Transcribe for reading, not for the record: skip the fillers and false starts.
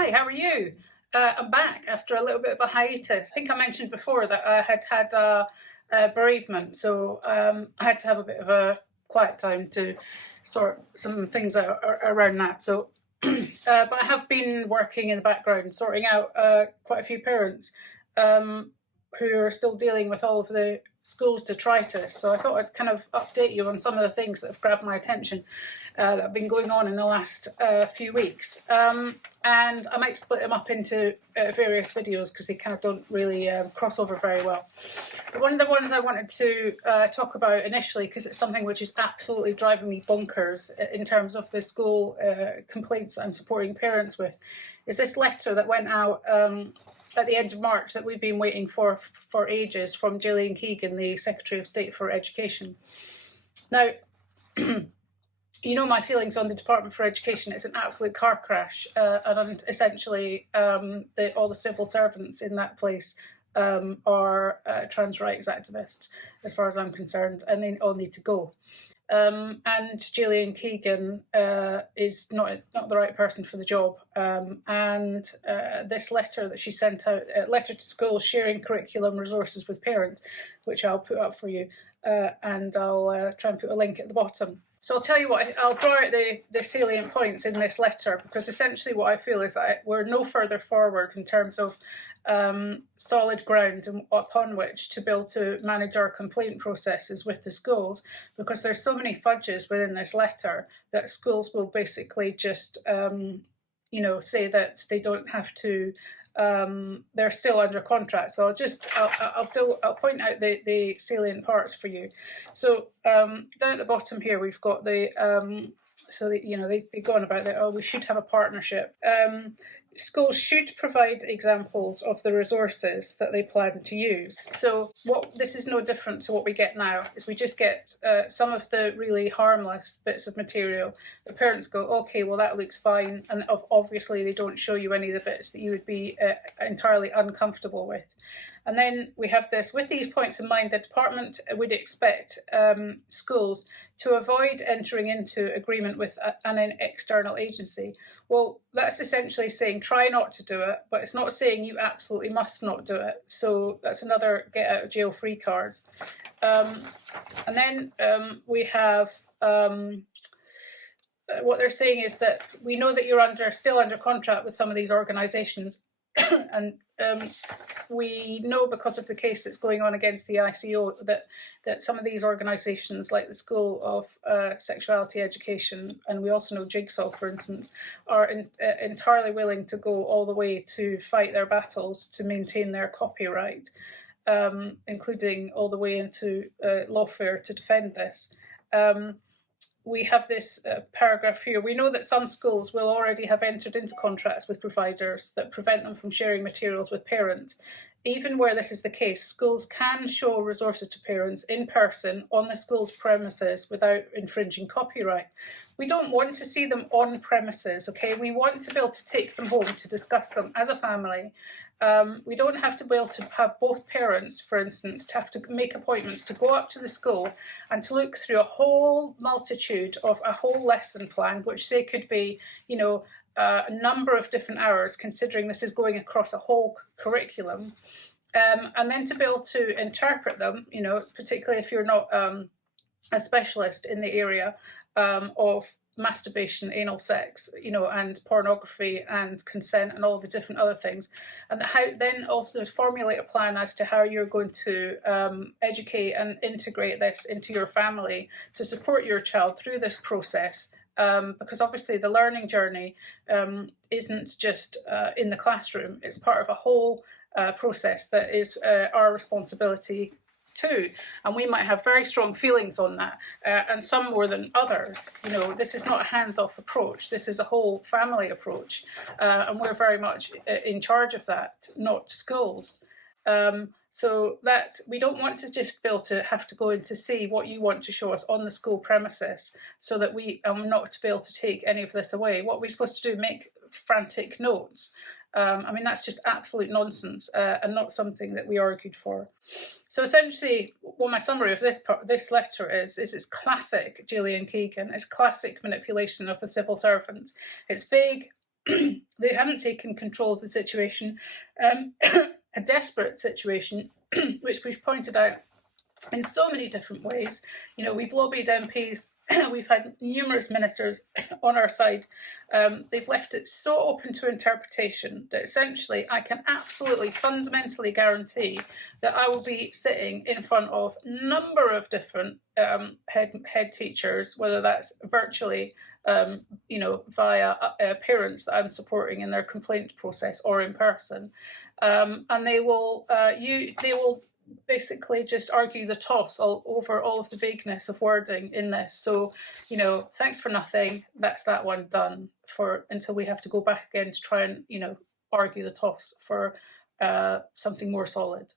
Hi, how are you? I'm back after a little bit of a hiatus. I think I mentioned before that I had had a bereavement, so I had to have a bit of a quiet time to sort some things out around that. So, but I have been working in the background, sorting out quite a few parents who are still dealing with all of the school detritus. So I thought I'd kind of update you on some of the things that have grabbed my attention that have been going on in the last few weeks. And I might split them up into various videos because they kind of don't really cross over very well. But one of the ones I wanted to talk about initially, because it's something which is absolutely driving me bonkers in terms of the school complaints that I'm supporting parents with, is this letter that went out at the end of March that we've been waiting for ages from Gillian Keegan, the Secretary of State for Education. Now, you know my feelings on the Department for Education. It's an absolute car crash, and essentially all the civil servants in that place are trans rights activists, as far as I'm concerned, and they all need to go. And Gillian Keegan is not the right person for the job. And this letter that she sent out, a letter to schools sharing curriculum resources with parents, which I'll put up for you, and I'll try and put a link at the bottom. So I'll tell you what, I'll draw out the salient points in this letter, because essentially what I feel is that we're no further forward in terms of solid ground upon which to be able to manage our complaint processes with the schools, because there's so many fudges within this letter that schools will basically just say that they don't have to, they're still under contract. So I'll point out the salient parts for you. So down at the bottom here we've got the they go on about that, we should have a partnership. Schools should provide examples of the resources that they plan to use. So this is no different to what we get now, is we just get some of the really harmless bits of material. The parents go, okay, well that looks fine, and obviously they don't show you any of the bits that you would be entirely uncomfortable with. And then we have this, with these points in mind, the department would expect schools to avoid entering into agreement with an external agency. Well, that's essentially saying try not to do it, but it's not saying you absolutely must not do it. So that's another get out of jail free card. And then we have what they're saying is that we know that you're still under contract with some of these organisations. And we know, because of the case that's going on against the ICO, that some of these organisations, like the School of Sexuality Education, and we also know Jigsaw, for instance, are entirely willing to go all the way to fight their battles to maintain their copyright, including all the way into lawfare to defend this. We have this paragraph here. We know that some schools will already have entered into contracts with providers that prevent them from sharing materials with parents. Even where this is the case, schools can show resources to parents in person on the school's premises without infringing copyright. We don't want to see them on premises, okay? We want to be able to take them home to discuss them as a family. We don't have to be able to have both parents, for instance, to have to make appointments to go up to the school and to look through a whole multitude of a whole lesson plan, which say could be, a number of different hours, considering this is going across a whole curriculum, and then to be able to interpret them, particularly if you're not a specialist in the area of masturbation, anal sex, and pornography and consent and all the different other things, and how then also formulate a plan as to how you're going to educate and integrate this into your family to support your child through this process. Because obviously the learning journey isn't just in the classroom, it's part of a whole process that is our responsibility too. And we might have very strong feelings on that, and some more than others. This is not a hands-off approach, this is a whole family approach, and we're very much in charge of that, not schools. So that we don't want to just be able to have to go in to see what you want to show us on the school premises, so that we are not to be able to take any of this away. What we're supposed to do, make frantic notes. That's just absolute nonsense, and not something that we argued for. So essentially, what my summary of this letter is it's classic Gillian Keegan. It's classic manipulation of the civil servant. It's vague, they haven't taken control of the situation, a desperate situation, which we've pointed out in so many different ways. You know, we've lobbied MPs, we've had numerous ministers on our side. They've left it so open to interpretation that essentially I can absolutely fundamentally guarantee that I will be sitting in front of a number of different head teachers, whether that's virtually, you know, via parents that I'm supporting in their complaint process or in person, and they will basically just argue the toss over all of the vagueness of wording in this. So, you know, thanks for nothing. That's that one done for until we have to go back again to try and, you know, argue the toss for something more solid.